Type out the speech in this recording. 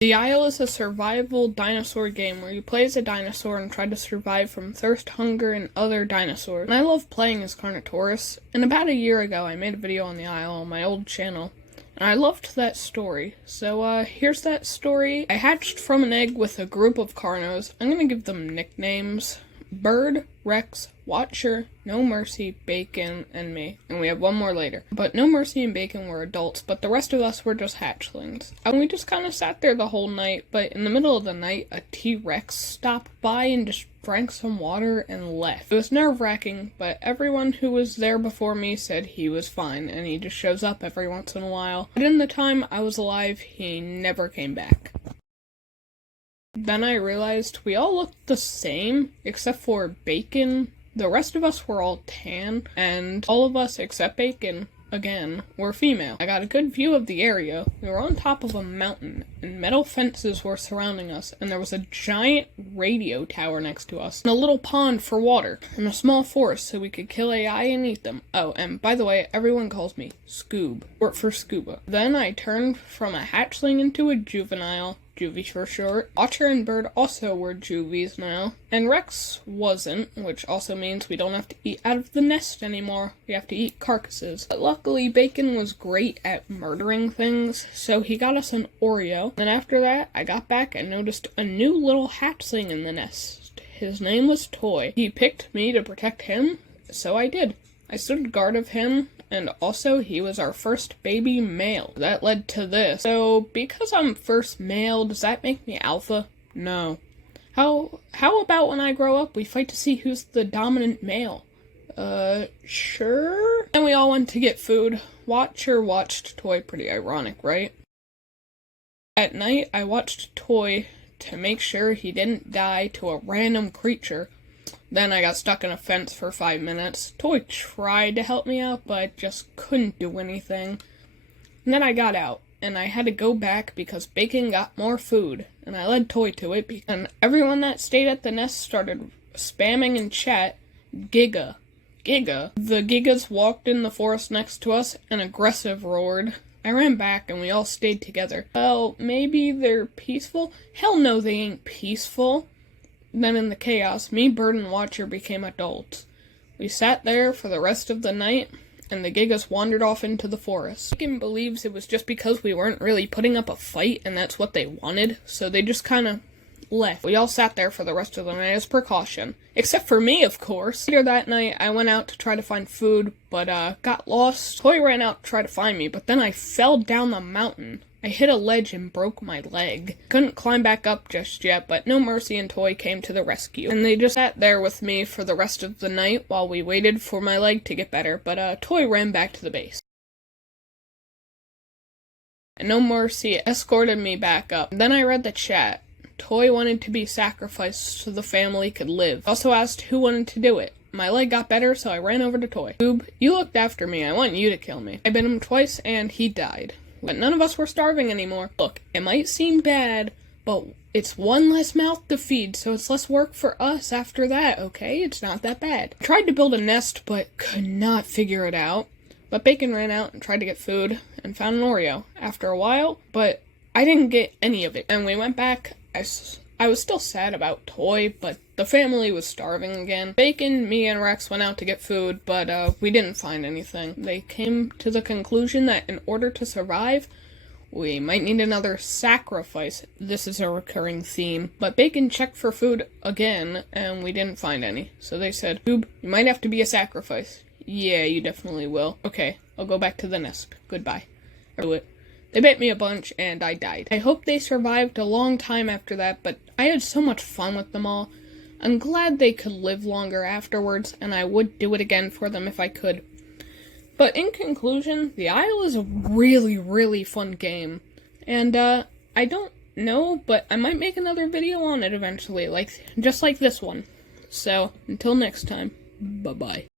The Isle is a survival dinosaur game where you play as a dinosaur and try to survive from thirst, hunger, and other dinosaurs. And I love playing as Carnotaurus, and about a year ago I made a video on the Isle on my old channel, and I loved that story. So here's that story. I hatched from an egg with a group of Carnos. I'm gonna give them nicknames. Bird, Rex, Watcher, No Mercy, Bacon, and me. And we have one more later. But No Mercy and Bacon were adults, but the rest of us were just hatchlings. And we just kind of sat there the whole night, but in the middle of the night, a T-Rex stopped by and just drank some water and left. It was nerve-wracking, but everyone who was there before me said he was fine, and he just shows up every once in a while. But in the time I was alive, he never came back. Then I realized we all looked the same, except for Bacon. The rest of us were all tan, and all of us except Bacon, again, were female. I got a good view of the area. We were on top of a mountain, and metal fences were surrounding us, and there was a giant radio tower next to us, and a little pond for water, and a small forest so we could kill AI and eat them. Oh, and by the way, everyone calls me Scoob, short for scuba. Then I turned from a hatchling into a juvenile. Juvi for short. Watcher and Bird also were juvies now. And Rex wasn't, which also means we don't have to eat out of the nest anymore. We have to eat carcasses. But luckily, Bacon was great at murdering things, so he got us an Oreo. And after that, I got back and noticed a new little hatchling in the nest. His name was Toyy. He picked me to protect him, so I did. I stood guard of him, and also he was our first baby male. That led to this. So, because I'm first male, does that make me alpha? No. How about when I grow up, we fight to see who's the dominant male? Sure? Then we all went to get food. Watcher watched Toyy, pretty ironic, right? At night, I watched Toyy to make sure he didn't die to a random creature. Then I got stuck in a fence for 5 minutes. Toyy tried to help me out, but just couldn't do anything. And then I got out, and I had to go back because Bacon got more food, and I led Toyy to it, and everyone that stayed at the nest started spamming in chat, Giga. Giga. The Gigas walked in the forest next to us and aggressive roared. I ran back, and we all stayed together. Well, maybe they're peaceful? Hell no, they ain't peaceful. Then in the chaos, me, Bird, and Watcher became adults. We sat there for the rest of the night, and the Gigas wandered off into the forest. Bacon believes it was just because we weren't really putting up a fight, and that's what they wanted, so they just kinda left. We all sat there for the rest of the night as precaution. Except for me, of course. Later that night, I went out to try to find food, but got lost. Toyy ran out to try to find me, but then I fell down the mountain. I hit a ledge and broke my leg. Couldn't climb back up just yet, but No Mercy and Toyy came to the rescue. And they just sat there with me for the rest of the night while we waited for my leg to get better, but Toyy ran back to the base. And No Mercy escorted me back up. Then I read the chat. Toyy wanted to be sacrificed so the family could live. Also asked who wanted to do it. My leg got better, so I ran over to Toyy. Scoob, you looked after me. I want you to kill me. I bit him twice, and he died. But none of us were starving anymore. Look, it might seem bad, but it's one less mouth to feed, so it's less work for us after that, okay? It's not that bad. I tried to build a nest, but could not figure it out. But Bacon ran out and tried to get food, and found an Oreo. After a while, but I didn't get any of it. And we went back. I was still sad about Toyy, but the family was starving again. Bacon, me, and Rex went out to get food, but we didn't find anything. They came to the conclusion that in order to survive, we might need another sacrifice. This is a recurring theme. But Bacon checked for food again, and we didn't find any. So they said, Scoob, you might have to be a sacrifice. Yeah, you definitely will. Okay, I'll go back to the nest. Goodbye. Do it. They bit me a bunch, and I died. I hope they survived a long time after that, but I had so much fun with them all. I'm glad they could live longer afterwards, and I would do it again for them if I could. But in conclusion, the Isle is a really, really fun game. And, I don't know, but I might make another video on it eventually, just like this one. So, until next time, bye-bye.